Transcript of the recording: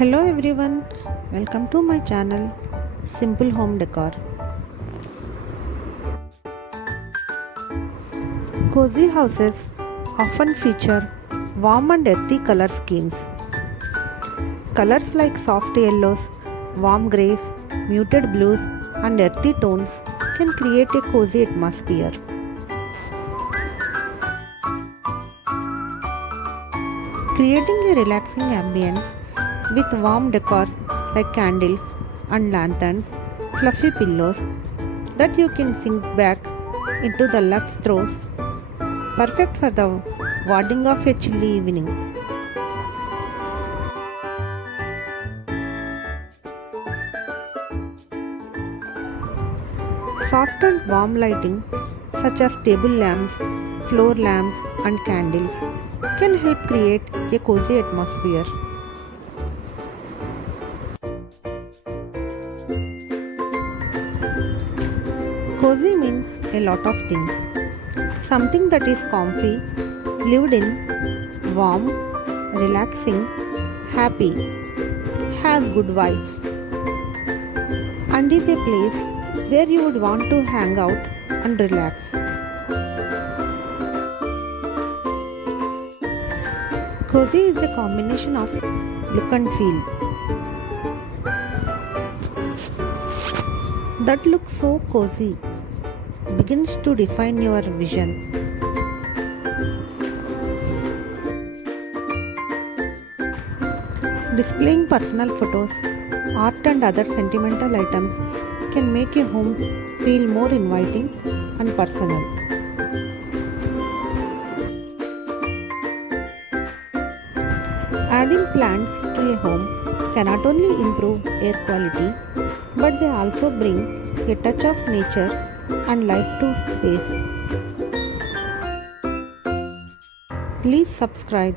Hello everyone, welcome to my channel Simple Home Decor. Cozy houses often feature warm and earthy color schemes. Colors like soft yellows, warm grays, muted blues and earthy tones can create a cozy atmosphere. Creating a relaxing ambience with warm decor like candles and lanterns, fluffy pillows that you can sink back into the luxe throws, perfect for the warding of a chilly evening. Soft and warm lighting such as table lamps, floor lamps and candles can help create a cozy atmosphere. Cozy means a lot of things. Something that is comfy, lived in, warm, relaxing, happy, has good vibes, and is a place where you would want to hang out and relax. Cozy is a combination of look and feel. That looks so cozy begins to define your vision. Displaying personal photos, art and other sentimental items can make a home feel more inviting and personal. Adding plants to a home can not only improve air quality, but they also bring a touch of nature and life to space. Please subscribe.